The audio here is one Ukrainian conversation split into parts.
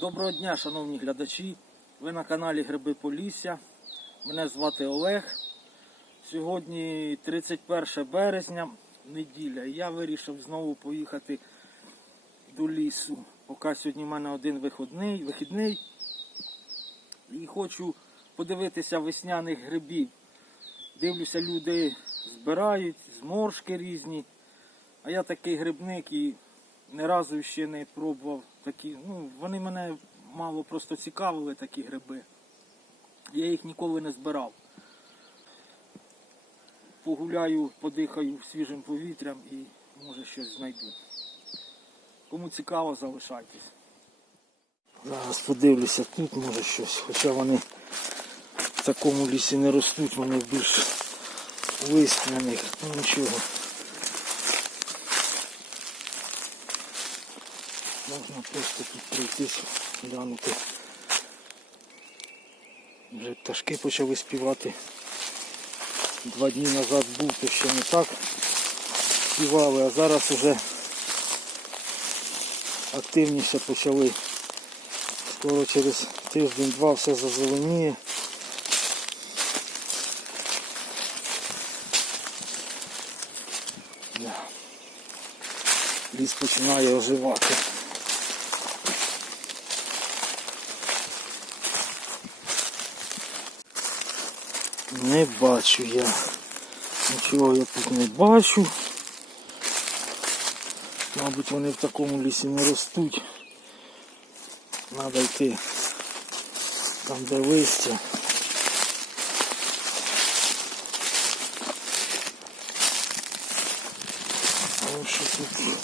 Доброго дня, шановні глядачі. Ви на каналі Гриби Полісся. Мене звати Олег. Сьогодні 31 березня, неділя. Я вирішив знову поїхати до лісу. Поки сьогодні в мене один виходний, вихідний. І хочу подивитися весняних грибів. Дивлюся, люди збирають, зморшки різні. А я такий грибник і ні разу ще не пробував такі. Ну, вони мене мало просто цікавили, такі гриби. Я їх ніколи не збирав. Погуляю, подихаю свіжим повітрям і може щось знайду. Кому цікаво, залишайтесь. Зараз подивлюся тут, може щось. Хоча вони в такому лісі не ростуть, вони більш листяних. Ну нічого. Можна просто тут пройтись, глянути. Вже пташки почали співати. Два дні назад був, то ще не так співали, а зараз вже активніше почали. Скоро через тиждень-два все зазеленіє. Ліс починає оживати. Не бачу я. Нічого я тут не бачу. Мабуть, вони в такому лісі не ростуть. Треба йти там, де листя. Ну що тут?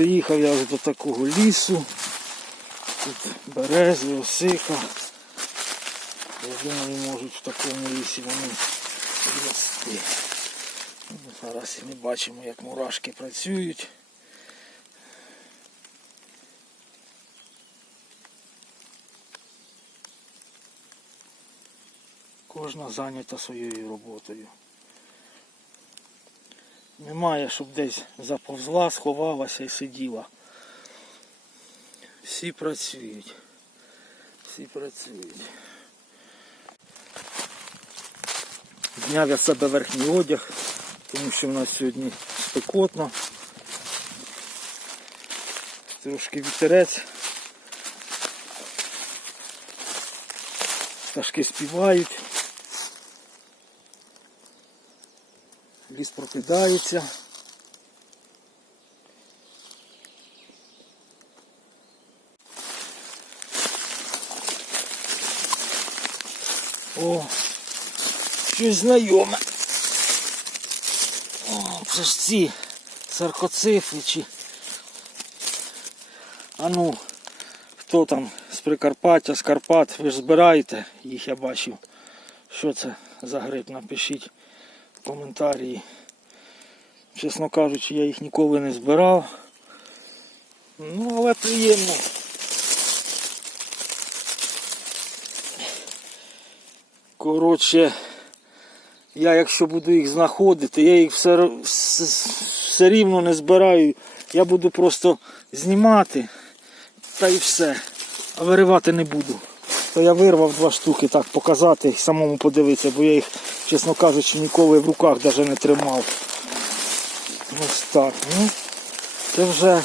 Приїхав я до такого лісу. Тут берези, осика. Я думаю, можуть в такому лісі вони рости. Ну, Зараз і ми бачимо, як мурашки працюють. Кожна зайнята своєю роботою. Немає, щоб десь заповзла, сховалася і сиділа. Всі працюють. Всі працюють. Зняв я себе верхній одяг, тому що в нас сьогодні спекотно. Трошки вітерець. Пташки співають. Ліс прокидається. О, щось знайоме. О, це ж ці саркоцифри чи. А ну, хто там з Прикарпаття, з Карпат, ви ж збираєте їх, я бачив. Що це за гриб? Напишіть коментарі. Чесно кажучи, я їх ніколи не збирав. Ну, але приємно. Коротше, я якщо буду їх знаходити, я їх все, все, все рівно не збираю. Я буду просто знімати та і все. А виривати не буду. То я вирвав два штуки так показати, самому подивитися, бо я їх, чесно кажучи, ніколи в руках навіть не тримав. Ось так. Ну, це вже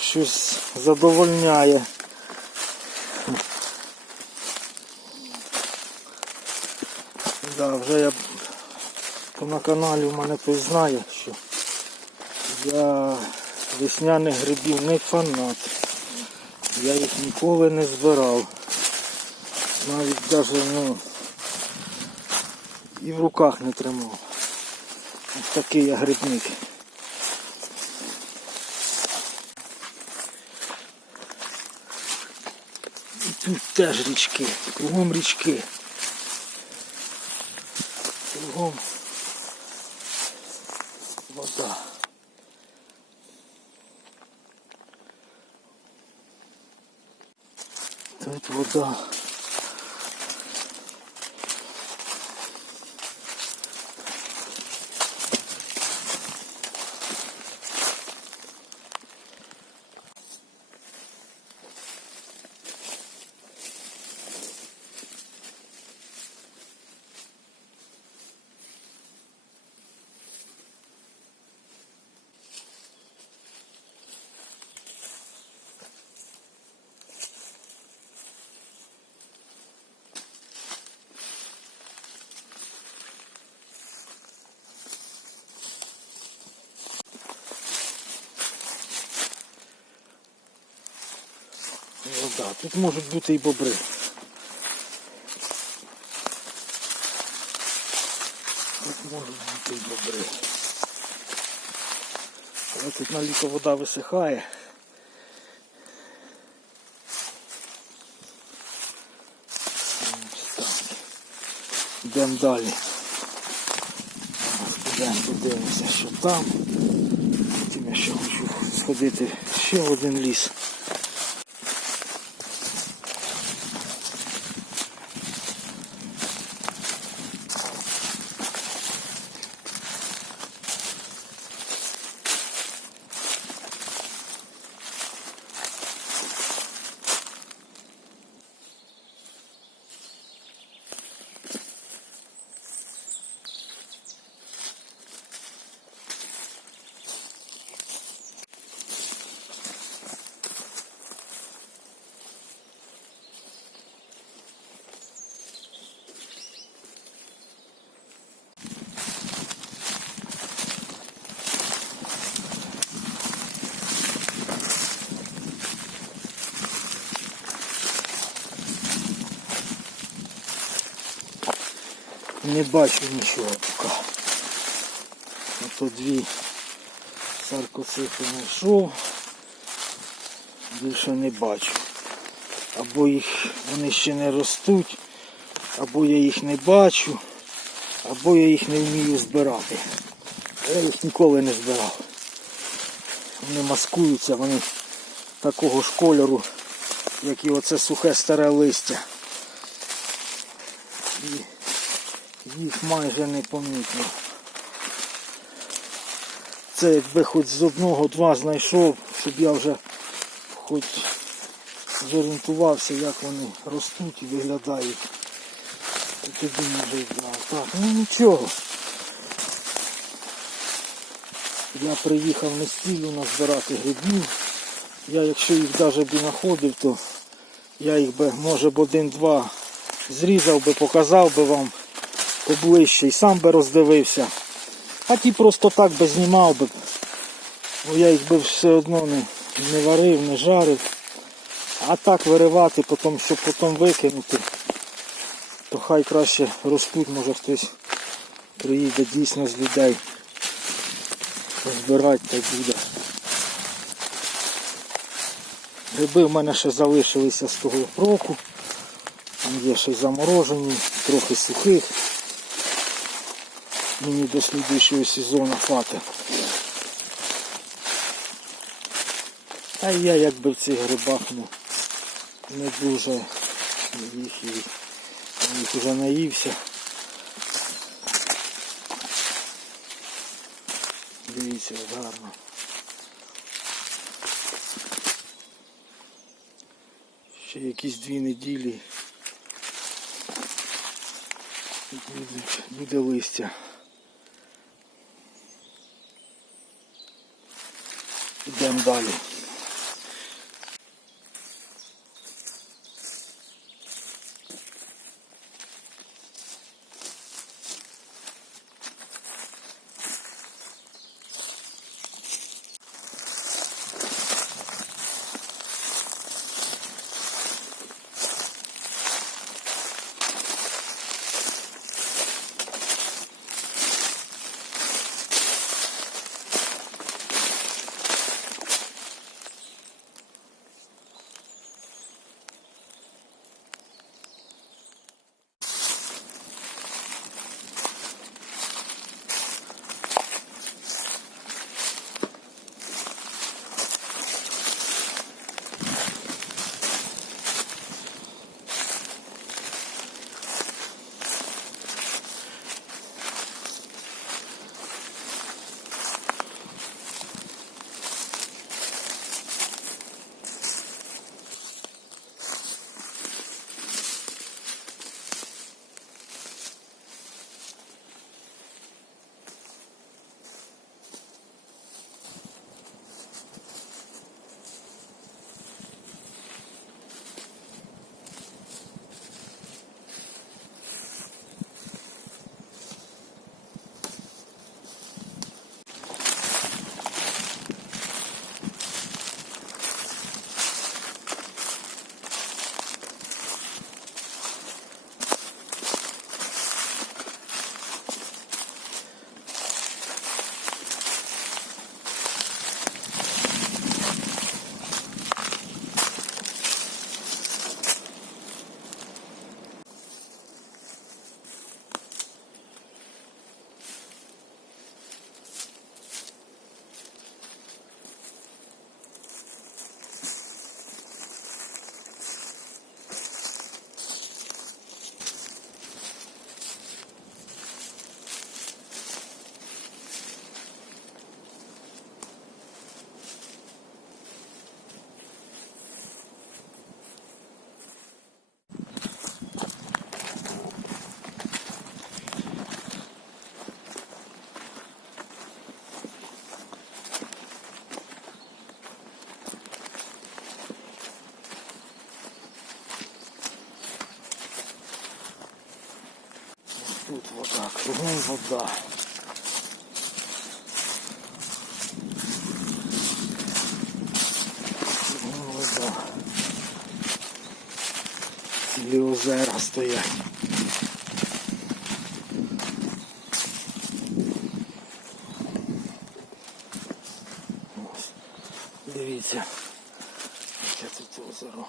щось задовольняє. Да, вже я то на каналі в мене хтось знає, що я весняних грибів не фанат. Я їх ніколи не збирав. Навіть навіть ну, і в руках не тримав. Ось такий я грибник. І тут теж річки, кругом річки. Кругом вода. Тут вода. Вода. Тут можуть бути і бобри. Тут можуть бути і бобри. Але тут на літо вода висихає. Йдемо далі. Підемо подивимося, що там. Потім я ще хочу сходити ще в один ліс. Не бачу нічого поки. Ото дві саркоцифи знайшов. Більше не бачу. Або їх вони ще не ростуть, або я їх не бачу, або я їх не вмію збирати. Я їх ніколи не збирав. Вони маскуються, вони такого ж кольору, як і оце сухе старе листя. Їх майже не помітно. Це якби хоч з одного-два знайшов, щоб я вже хоч зорієнтувався, як вони ростуть і виглядають. Тоді може й. Так, ну нічого. Я приїхав не з цілю назбирати грибів. Я якщо їх навіть би знаходив, то я їх би може б один-два зрізав би, показав би вам поближче і сам би роздивився. А ті просто так би знімав би. Бо я їх би все одно не, не варив, не жарив. А так виривати, потім, щоб потім викинути, то хай краще ростуть, може хтось приїде дійсно з людей. Збирати так буде. Гриби в мене ще залишилися з того року. Там є ще заморожені, трохи сухих. Мені до слідуючого сезону хватить. А я якби в цих грибах ну, не дуже їх і їх вже наївся. Дивіться, гарно. Ще якісь дві неділі будуть, буде листя. Йдемо далі. Кругом вода. Кругом вода. Цілі озера стоять. Ось. Дивіться, яке тут озеро.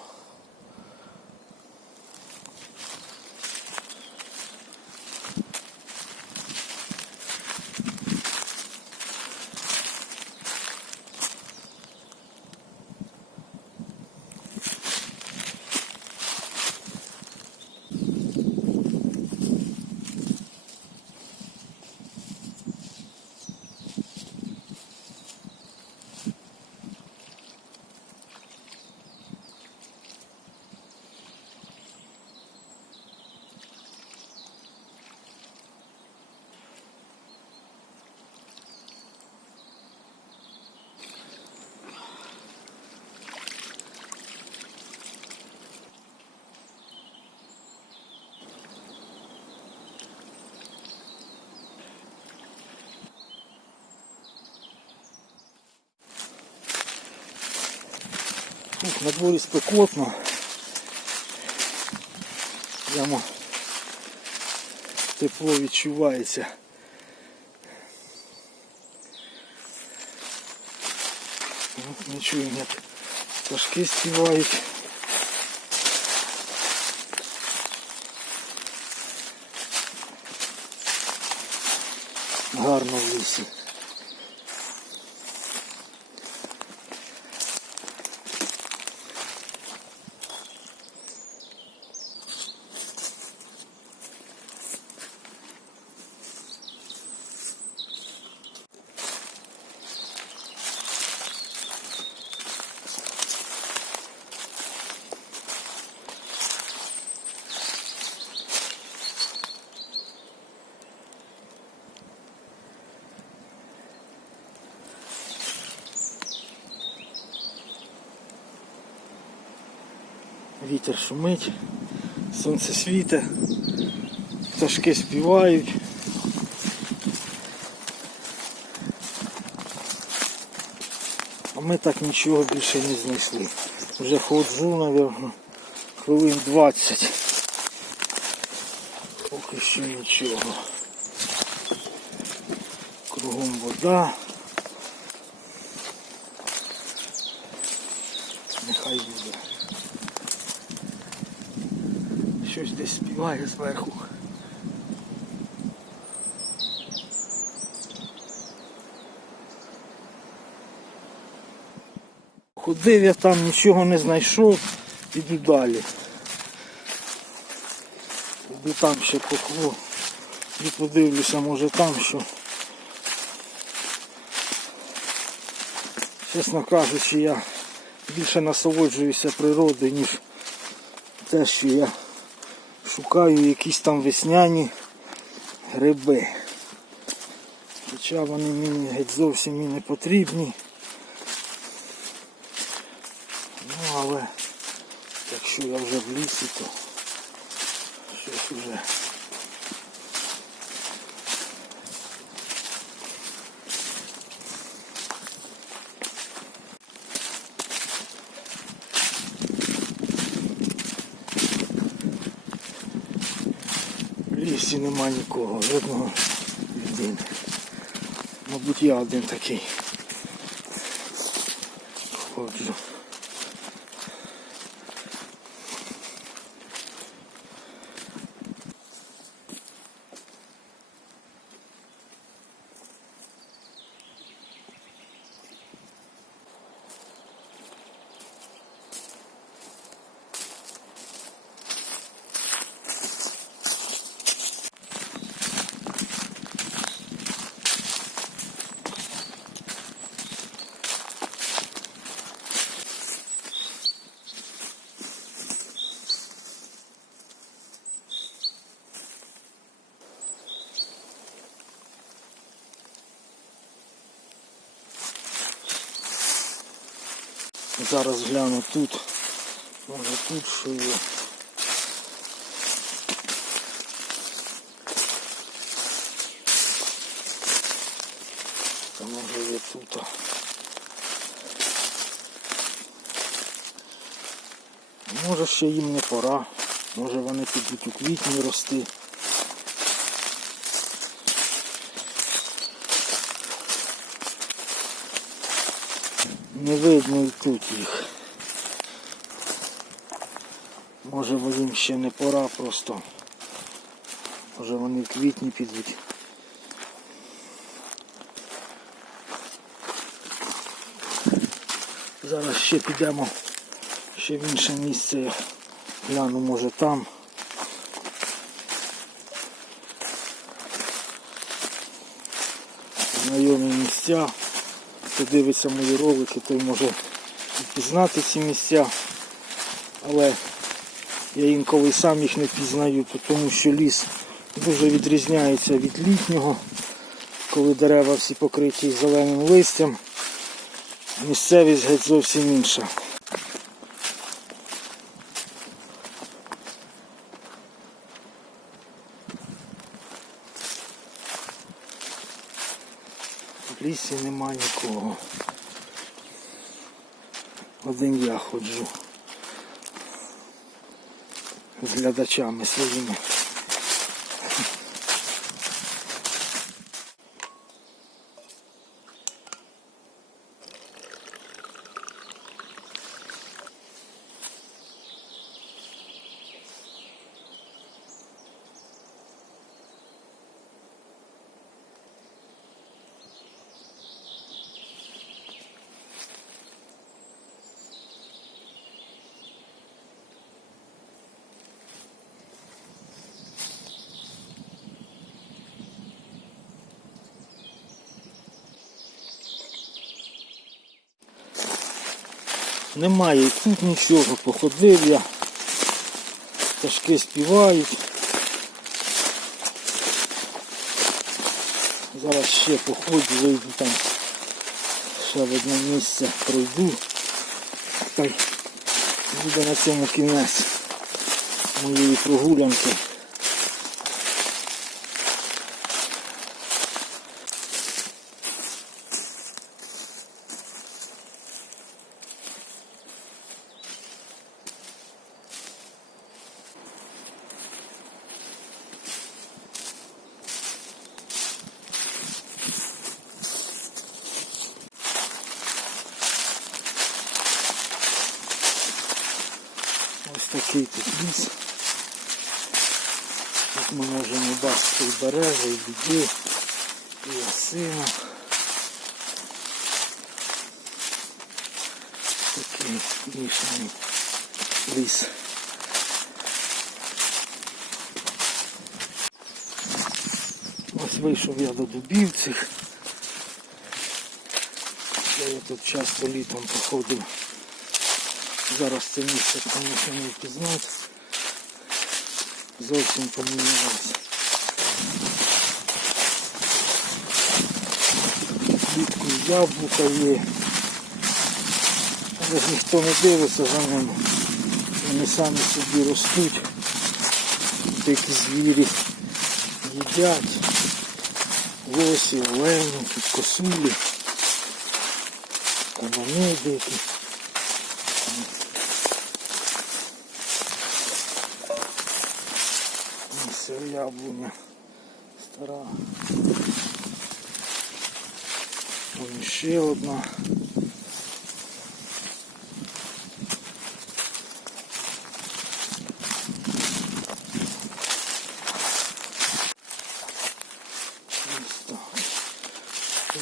Фух, на дворі спекотно. Прямо тепло відчувається. От Не чую, як пташки співають. Гарно в лісі. Вітер шумить, сонце світить, пташки співають. А ми так нічого більше не знайшли. Вже ходжу, мабуть, хвилин 20. Поки що нічого. Кругом вода. Нехай буде. Щось зверху. Ходив я там, нічого не знайшов, іду далі. Іду там ще похву. І подивлюся, може там що. Чесно кажучи, я більше насолоджуюся природою, ніж те, що я шукаю якісь там весняні гриби. Хоча вони мені геть зовсім і не потрібні. Ну але якщо я вже в лісі, то щось уже. В лісі нема нікого, жодного людини. Мабуть, я один Зараз гляну тут. Може тут що є. Там може є тут. Може ще їм не пора. Може вони підуть у квітні рости. Не видно і тут їх. Може їм ще не пора просто. Може вони в квітні підуть. Зараз ще підемо ще в інше місце. Гляну, може там. Знайомі місця. Хто дивиться мої ролики, той може пізнати ці місця. Але я інколи сам їх не пізнаю, тому що ліс дуже відрізняється від літнього, коли дерева всі покриті зеленим листям. Місцевість геть зовсім інша. В лісі нема нікого. Один я ходжу з глядачами своїми. Немає тут нічого, походив я. Пташки співають. Зараз ще походжу, вийду там ще в одне місце пройду. Та й буде на цьому кінець моєї прогулянки. Ось такий тут ліс. Тут ми можемо бачити і берези, і біди, і осина. Такий мішаний ліс. Ось вийшов я до дубівців. Я тут часто літом походив. Зараз це місце, звісно, не впізнати. Зовсім помінялося. Влітку яблука є. Але ж ніхто не дивиться за ними. Вони самі собі ростуть. Дикі звірі їдять. Лосі, олені, косулі, кабани дикі. Ось яблуня стара. Ось ще одна.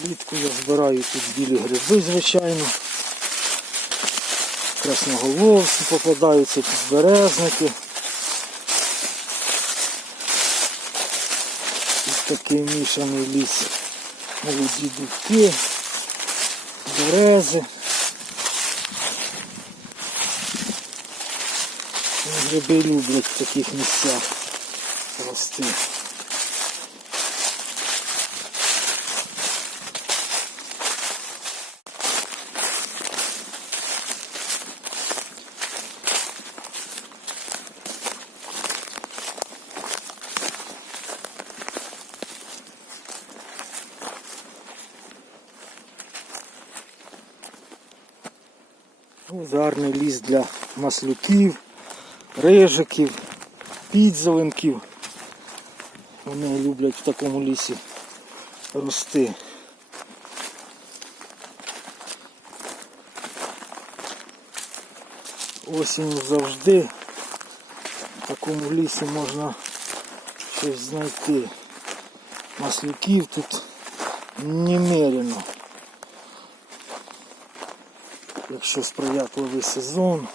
Влітку я збираю тут білі гриби, звичайно. Красноголовці попадаються, підберезники. Такий мішаний ліс. Молоді дубки, берези. Гриби люблять в таких місцях рости. Гарний ліс для маслюків, рижиків, підзеленків. Вони люблять в такому лісі рости. Осінь завжди в такому лісі можна щось знайти. Маслюків тут немерено. Якщо сприятливий сезон.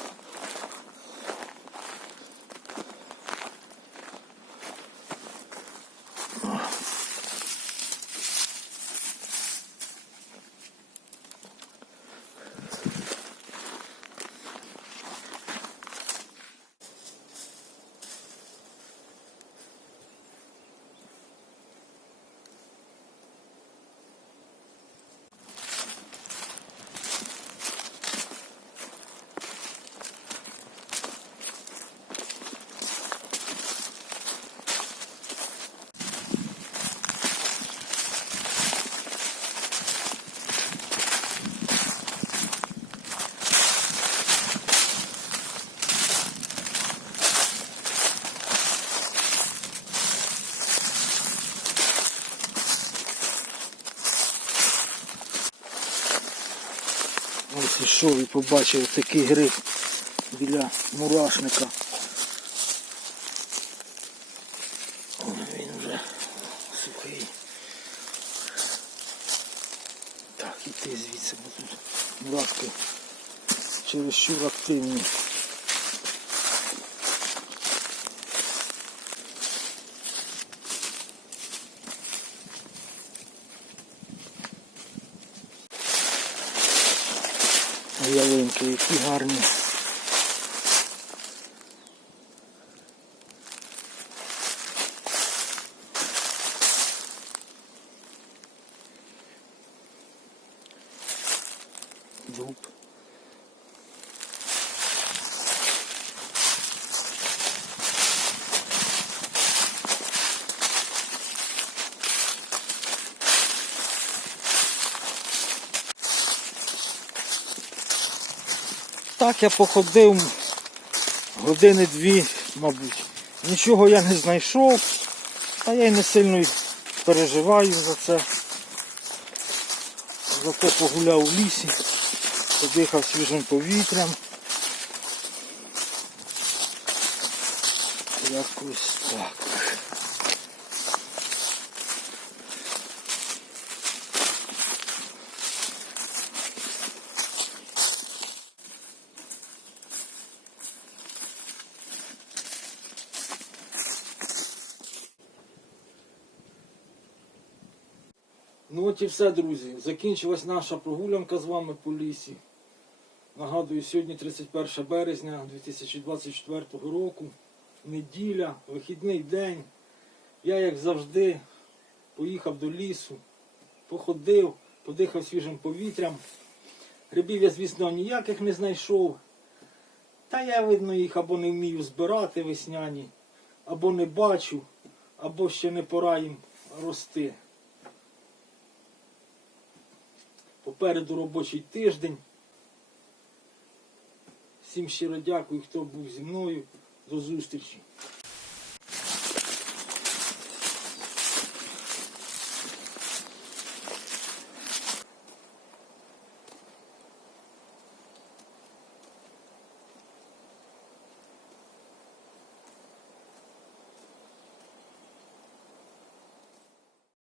Ось ішов і побачив такий гриб біля мурашника. Ой, Він вже сухий. Так, іти звідси, бо тут мурашки чересчур активні. Так я походив години дві, мабуть. Нічого я не знайшов, та я й не сильно переживаю за це. Зато погуляв у лісі, подихав свіжим повітрям. Якось так. Все, друзі. Закінчилась наша прогулянка з вами по лісі. Нагадую, сьогодні 31 березня 2024 року. Неділя, вихідний день. Я, як завжди, поїхав до лісу, походив, подихав свіжим повітрям. Грибів я, звісно, ніяких не знайшов. Та я, видно, їх або не вмію збирати весняні, або не бачу, або ще не пора їм рости. Попереду робочий тиждень. Всім щиро дякую, хто був зі мною. До зустрічі.